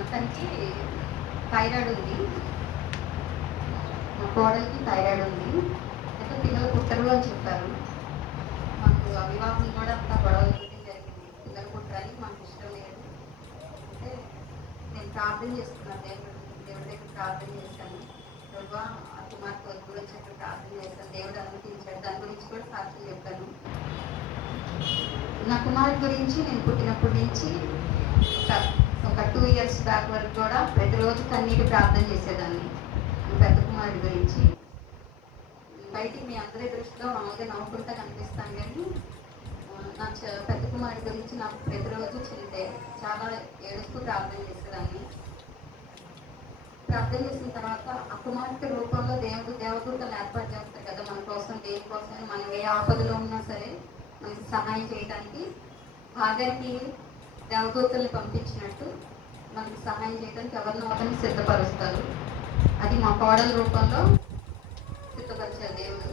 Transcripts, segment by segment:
అతనికి థైరాయిడ్ ఉంది, మా కోడలికి థైరాయిడ్ ఉంది. అయితే పిల్లలు పుట్టరు అని చెప్పారు. మాకు వివాహం కూడా అంతా గొడవలు జరిగింది. పిల్లలు పుట్టరని మాకు ఇష్టం లేదు. అంటే నేను ప్రార్థన చేస్తున్నాను, దేవుడి దగ్గర ప్రార్థన చేశాను. ప్రభా ఆ కుమార్ కొరకు గురించి ప్రార్థన చేశాను. దేవుడు అనుమతించాడు. దాని గురించి కూడా సాక్ష్యం చెప్పాను. నా కుమార్ గురించి నేను పుట్టినప్పటి నుంచి ఒక 2 years బ్యాక్ వరకు కూడా ప్రతిరోజు కన్నీటి ప్రార్థన చేసేదాన్ని. పెద్ద కుమారుడి గురించి బయటికి మీ అందరి దృష్టిలో మామూలుగా నవ్వుకుంటా కనిపిస్తాను, కానీ నా పెద్ద కుమారుడి గురించి నాకు ప్రతిరోజు చాలా ఏడుస్తూ ప్రార్థన చేసేదాన్ని. ప్రార్థన చేసిన తర్వాత ఆ కుమార్తె రూపంలో దేవదూతలు ఏర్పాటు చేస్తారు కదా మన కోసం, దేనికోసం మనం ఏ ఆపదలో ఉన్నా సరే మనకి సహాయం చేయడానికి ఆఖరికి దేవదూతల్ని పంపించినట్టు మనకి సహాయం చేయడానికి ఎవరినో ఒకరిని సిద్ధపరుస్తారు. అది మా కోడల రూపంలో సిద్ధపరిచారు దేవుడు.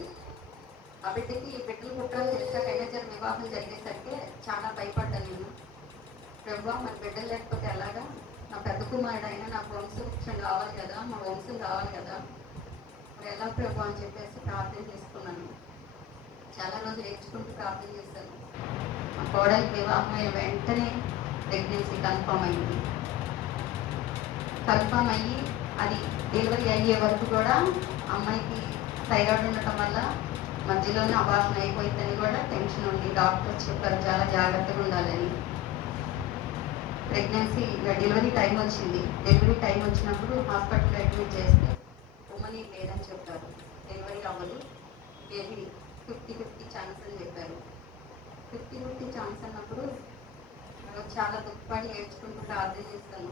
ఆ బిడ్డకి బిడ్డలు పుట్టాలు తెలిసాక వివాహం జరిగేసరికి చాలా భయపడ్డాను నేను. ప్రభు మరి బిడ్డలు లేకపోతే ఎలాగా, నా పెద్ద కుమారుడు అయినా నాకు వంశవృక్షం కావాలి కదా, మా వంశం కావాలి కదా, మరి ఎలా ప్రభు అని చెప్పేసి ప్రార్థన చేసుకున్నాను. చాలా రోజులు ఏడ్చుకుంటూ ప్రార్థన చేశాను. మా కోడలికి వివాహం అయిన వెంటనే ప్రెగ్నెన్సీ కన్ఫర్మ్ అయ్యి అది డెలివరీ అయ్యే వరకు కూడా అమ్మాయికి థైరాయిడ్ ఉండటం వల్ల మధ్యలోనే అబార్షన్ అయిపోయిందని కూడా టెన్షన్ ఉంది. డాక్టర్స్ చెప్పారు చాలా జాగ్రత్తగా ఉండాలని. ప్రెగ్నెన్సీ డెలివరీ టైం వచ్చింది. డెలివరీ టైం వచ్చినప్పుడు హాస్పిటల్లో అడ్మిట్ చేస్తే ఉమ్మని లేదని చెప్పారు. డెలివరీ అవ్వదు, బేబీ 50-50 ఛాన్స్ అని చెప్పారు. 50-50 ఛాన్స్ అన్నప్పుడు చాలా దుఃఖపడి ఏడ్చుకుంటూ ప్రార్థన చేస్తాను.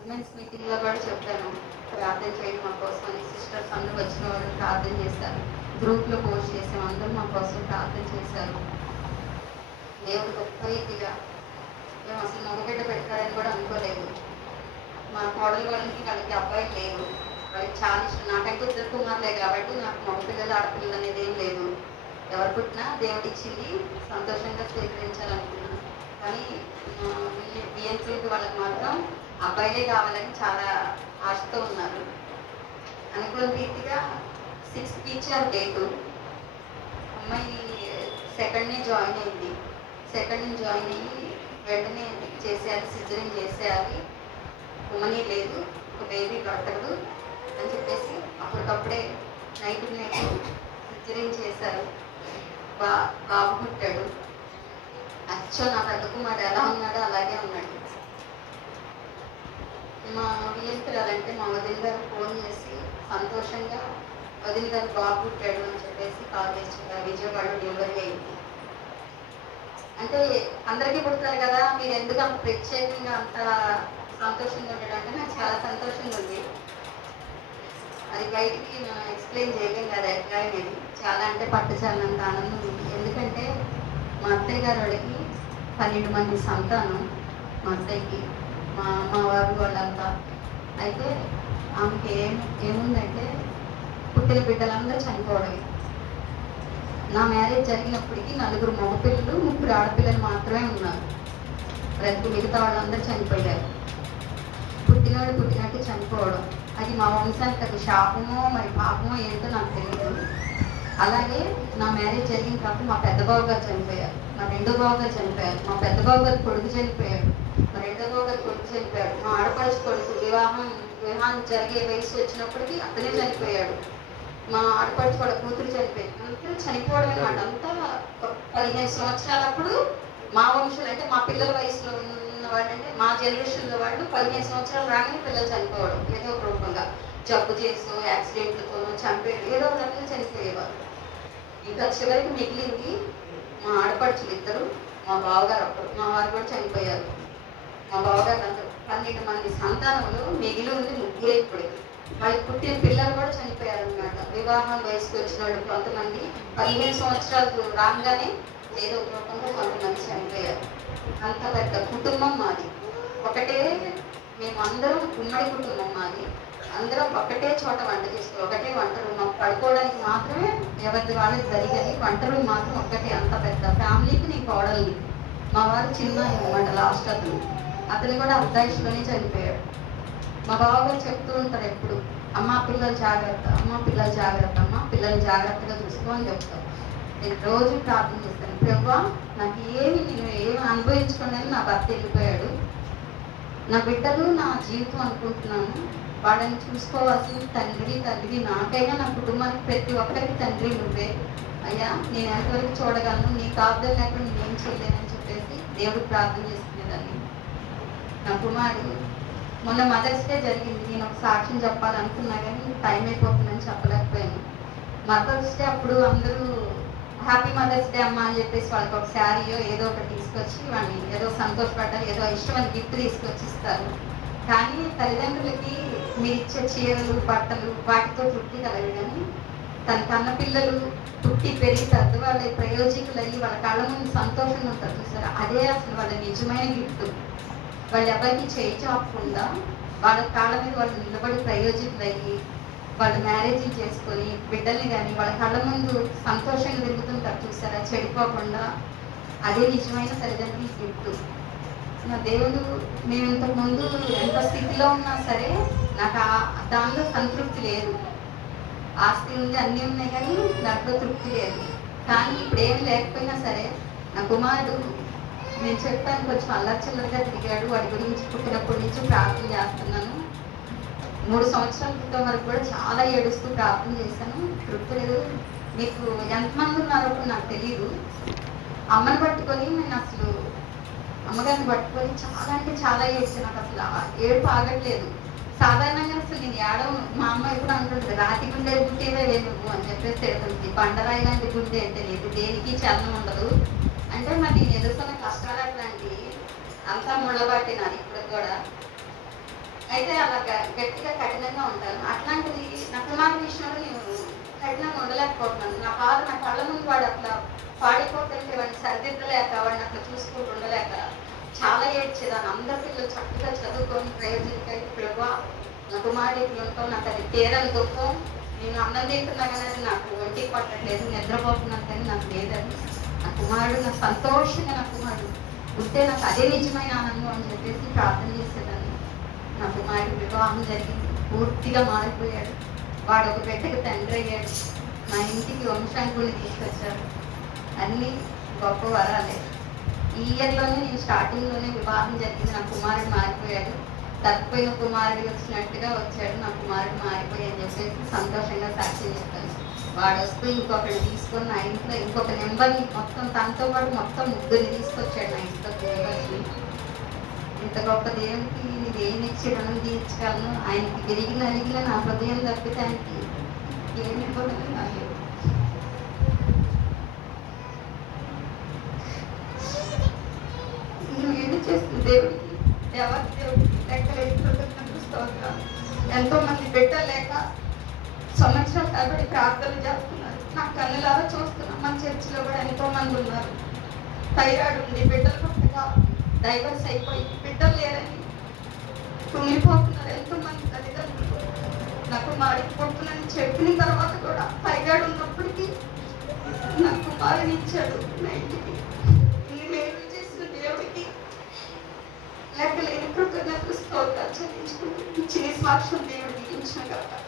ఉమెన్స్ మీటింగ్లో కూడా చెప్పాను, ప్రార్థన చేయండి మా కోసం అని. సిస్టర్స్ అందరూ వచ్చిన వాళ్ళు ప్రార్థన చేశారు. గ్రూప్లో పోస్ట్ చేసాం, అందరూ మా కోసం ప్రార్థన చేశారు. దేవుడు గొప్ప రీతిగా మేము అసలు మగబిడ్డ పెడతారని కూడా అనుకోలేదు. మా కోడలి వాళ్ళకి అబ్బాయిలు లేరు, వాళ్ళకి చాలా ఇష్టం. నాకంటే 2 కుమారులే కాబట్టి నాకు మగపిల్లలు ఆడపిల్లలు అనేది ఏం లేదు. ఎవరు పుట్టినా దేవుడు ఇచ్చింది సంతోషంగా స్వీకరించాలనుకున్నాను. కానీ బిఎన్సీకి వాళ్ళకి మాత్రం అబ్బాయిలే కావాలని చాలా ఆశతో ఉన్నారు. అనుకున్న రీతిగా 6కి ఇచ్చారు డేటు. అమ్మాయి 2nd జాయిన్ అయింది. 2nd జాయిన్ అయ్యి వెంటనే చేసేయాలి, సిజరింగ్ చేసేయాలి, ఉమ్మని లేదు, ఒక బేబీ బ్రతకదు అని చెప్పేసి అప్పటికప్పుడే నైట్ సిజరింగ్ చేశారు. బాబు పుట్టాడు. యాక్చువల్ నా పెద్ద కుమారుడు ఎలా ఉన్నాడో అలాగే ఉన్నాడు. మా విఎస్పీలంటే మా వదిన గారు ఫోన్ చేసి సంతోషంగా వదిన గారు బాబు పుట్టాడు అని చెప్పేసి కాల్ చేసి చెప్పారు. విజయవాడ డెలివరీ అయింది. అంటే అందరికీ పుడతారు కదా, మీరు ఎందుకు అంత ప్రత్యేకంగా అంత సంతోషంగా ఉండడానికి నాకు చాలా సంతోషంగా ఉంది. అది బయటికి మనం ఎక్స్ప్లెయిన్ చేయలేం కదా ఎట్లా అనేది. చాలా అంటే పట్టుచాలంత ఆనందం ఉంది. ఎందుకంటే మా అత్తయ్య గారు వాళ్ళకి 12 మంది సంతానం. మా అత్తయ్యకి మా అమ్మవారు వాళ్ళంతా. అయితే ఆమెకి ఏముందంటే పుట్టిన బిడ్డలందరూ చనిపోవడమే. నా మ్యారేజ్ జరిగినప్పటికీ 4 మగపిల్లలు 3 ఆడపిల్లలు మాత్రమే ఉన్నారు. మిగతా వాళ్ళందరూ చనిపోయారు. పుట్టినవాడు పుట్టినట్టు చనిపోవడం అది మా వంశానికి అది శాపమో మరి పాపమో ఏంటో నాకు తెలియదు. అలాగే నా మ్యారేజ్ జరిగిన తర్వాత మా పెద్ద బాబు గారు చనిపోయారు, మా 2వ బాబు గారు చనిపోయారు, మా పెద్ద బాబు గారు కొడుకు చనిపోయాడు, మా 2వ బాబు గారు కొడుకు చనిపోయాడు, మా ఆడపడుచు కొడుకు వివాహం జరిగే వయసు వచ్చినప్పటికీ అతనే చనిపోయాడు, మా ఆడపడుచు వాళ్ళ కూతురు చనిపోయాడు. అందరూ చనిపోవడం అనమాట. అంతా 15 సంవత్సరాలప్పుడు మా వంశులు అంటే మా పిల్లల వయసులో ఉన్న వాళ్ళు, అంటే మా జనరేషన్లో వాళ్ళు 15 సంవత్సరాలు రాగానే పిల్లలు చనిపోవడం ఏదో ఒక రూపంగా, జబ్బు చేసో యాక్సిడెంట్లతోనో చంపేయడం ఏదో ఒక రకంగా చనిపోయేవారు. ఇంకా చివరికి మిగిలింది మా ఆడపడుచులు 2, మా బావగారు అప్పుడు, మా వారు కూడా చనిపోయారు. మా బావగారు అందరూ 12 మంది సంతానంలో మిగిలి ఉంది 3 ఇప్పటికి. వాళ్ళకి పుట్టిన పిల్లలు కూడా చనిపోయారు అనమాట. వివాహం వయసుకు వచ్చిన వాళ్ళు కొంతమంది 15 సంవత్సరాలు రాగానే ఏదో ఒక రూపంలో కొంతమంది చనిపోయారు. అంత పెద్ద కుటుంబం మాది. ఒకటే, మేమందరం ఉమ్మడి కుటుంబం మాది. అందరం ఒకటే చోట వంట చేసుకో, ఒకటే వంట రూమ్, పడుకోవడానికి మాత్రమే ఎవరిది వాళ్ళకి జరిగేది. వంట రూమ్ మాత్రం ఒక్కటే. అంత పెద్ద ఫ్యామిలీకి నీ కోడల్ని. మా వారు చిన్న అనమాట లాస్ట్ అతను కూడా అర్ధాయుషులోనే చనిపోయాడు. మా బావగారు చెప్తూ ఉంటారు ఎప్పుడు, అమ్మ పిల్లలు జాగ్రత్త, అమ్మ పిల్లలు జాగ్రత్త, అమ్మ పిల్లలు జాగ్రత్తగా చూసుకో అని చెప్తారు. నేను రోజు ప్రార్థన చేస్తాను, ప్రభువా నాకు నేను ఏమి అనుభవించుకునేది నా భర్త వెళ్ళిపోయాడు, నా బిడ్డలు నా జీవితం అనుకుంటున్నాను, వాళ్ళని చూసుకోవాల్సిన తండ్రి తల్లి నాకైనా నా కుటుంబానికి ప్రతి ఒక్కరికి తండ్రి నువ్వే అయ్యా, నేను ఎంతవరకు చూడగలను, నీ కాపుదలు లేకుండా నేనేం చేయలేనని చెప్పేసి దేవుడు ప్రార్థన చేసుకునేదాన్ని. నా కుమారుడు మొన్న మదర్స్ డే జరిగింది, నేను ఒక సాక్ష్యం చెప్పాలనుకున్నా కానీ టైం అయిపోతుందని చెప్పలేకపోయాను. మదర్స్ డే అప్పుడు అందరూ హ్యాపీ మదర్స్ డే అమ్మ అని చెప్పేసి వాళ్ళకి ఒక శారీయో ఏదో ఒకటి తీసుకొచ్చి వాడిని ఏదో సంతోషపడ్డారు, ఏదో ఇష్టమైన గిఫ్ట్ తీసుకొచ్చి ఇస్తారు. కానీ తల్లిదండ్రులకి మీరు ఇచ్చే చీరలు బట్టలు వాటితో తృప్తి కలదు. కానీ తన కన్న పిల్లలు పుట్టి పెరిగి పెద్దవాళ్ళ ప్రయోజకులు అయ్యి వాళ్ళ కాళ్ళ ముందు సంతోషంగా ఉంటారు చూసారా, అదే అసలు వాళ్ళ నిజమైన గిఫ్ట్. వాళ్ళు ఎవరికి చేయి చాపకుండా వాళ్ళ కాళ్ళ మీద వాళ్ళు నిలబడి ప్రయోజకులు అయ్యి వాళ్ళు మ్యారేజ్ చేసుకొని బిడ్డల్ని కానీ వాళ్ళ కళ్ళ ముందు సంతోషంగా తిరుగుతుంటారు చూసారా, చెడిపోకుండా. అదే నిజమైన తల్లిదండ్రుల గిఫ్ట్. నా దేవుడు మేము ఇంతకుముందు ఎంత స్థితిలో ఉన్నా సరే నాకు దానిలో సంతృప్తి లేదు. ఆస్తి ఉంది, అన్నీ ఉన్నాయి, కానీ దాంట్లో తృప్తి లేదు. కానీ ఇప్పుడు ఏం లేకపోయినా సరే నా కుమారుడు, నేను చెప్పాను, కొంచెం అల్లర్చిల్లరగా తిరిగాడు. వాడి గురించి పుట్టినప్పటి నుంచి ప్రార్థన చేస్తున్నాను. 3 సంవత్సరాల క్రితం వరకు కూడా చాలా ఏడుస్తూ ప్రార్థన చేశాను, తృప్తి లేదు. మీకు ఎంతమంది ఉన్నారో నాకు తెలియదు. అమ్మని పట్టుకొని నేను అసలు అమ్మగారిని పట్టుకొని చాలా అంటే చాలా ఏడ్చాను. నాకు అసలు ఏడుపు ఆగట్లేదు. సాధారణంగా అసలు నేను ఏడవను. మా అమ్మ ఎప్పుడు అంటుంది, రాతి గుండె గుట్టేవే నువ్వు అని చెప్పేసి తిడుతుంది. బండరాయి లాంటి గుండె అంటే లేదు, దేనికి చలనం ఉండదు అంటే. మరి నేను ఎదుర్కొన్న కష్టాలు అట్లాంటివి, అంతా ముళ్ళబట్టినాను ఇప్పుడు కూడా. అయితే అలా గట్టిగా కఠినంగా ఉంటాను. అట్లాంటిది నా కుమారుడి విషయంలో నేను కఠినంగా ఉండలేకపోతున్నాను. నా బాధ నా కళ్ళ ముందు వాడు అట్లా పాడిపోతుంటే వాడిని సరిదిద్దలేక, వాడిని అట్లా చూసుకుంటూ ఉండలేక చాలా ఏడ్చేదాన్ని. అందరి పిల్లలు చక్కగా చదువుకొని ప్రయోజనకై ప్రభా నా కుమారుడి ఉంటాం, నాకు అది తీరని దుఃఖం. నేను అన్నం తింటున్నా కానీ నాకు ఒంటికి పట్టట్లేదు, నిద్రపోతున్నాను కానీ నాకు లేదని. నా కుమారుడు నా సంతోషంగా, నా కుమారుడు ఉంటే నాకు అదే నిజమైన ఆనందం అని చెప్పేసి ప్రార్థన చేసేదాన్ని. నా కుమారుడు వివాహం జరిగింది, పూర్తిగా మారిపోయాడు. వాడు ఒక బిడ్డకు తండ్రి అయ్యాడు. నా ఇంటికి వంశాంకుల్ని తీసుకొచ్చాడు. అన్నీ గొప్ప వరాలే. ఈ ఇయర్లోనే నేను స్టార్టింగ్లోనే వివాహం జరిగింది. నా కుమారుడు మారిపోయాడు. తప్పిపోయిన కుమారుడు వచ్చినట్టుగా వచ్చాడు. నా కుమారుడు మారిపోయి అని చెప్పేసి సంతోషంగా సాక్ష్యం చెప్తాను. వాడు వస్తూ ఇంకొకరిని తీసుకొని నా ఇంట్లో ఇంకొక నెంబర్ని మొత్తం తనతో పాటు మొత్తం 3 తీసుకొచ్చాడు నా ఇంట్లో నెంబర్ని. ఇంత గొప్ప దేవునికి నేను ఏమి ఇచ్చి రుణం తీర్చగలను? ఆయనకి విరిగి నలిగిన నా హృదయం తప్పితే ఆయనకి ఏమి ఇవ్వగలను? నాకు నువ్వు ఏమి చేస్తుంది దేవుడికి, దేవాది దేవుడికి లెక్కలేని కృతజ్ఞతలు స్తోత్రాలు. ఎంతో మంది బిడ్డలేక సంవత్సరాలు కాబట్టి ప్రార్థనలు చేస్తున్నారు. నా కన్నులారా చూస్తున్నాం. మన చర్చిలో కూడా ఎంతో మంది ఉన్నారు. థైరాయిడ్ ఉంది, బిడ్డలు పుట్టగా డైవర్స్ అయిపోయి బిడ్డలు లేరని కుంగిపోతున్నారు ఎంతో మంది తల్లిదండ్రులు. నాకు మాడికి పుట్టునని చెప్పిన తర్వాత కూడా థైరాయిడ్ ఉన్నప్పటికీ నా కుమారుని ఇచ్చాడు నా ఇంటికి. ఇన్ని మేలు చేసిన దేవుడికి లెక్కలేని కృతజ్ఞతలు స్తోత్రాలు చెల్లించుకుంటూ ఇచ్చిన సాక్ష్యం దేవుడికి ఇచ్చిన కదా.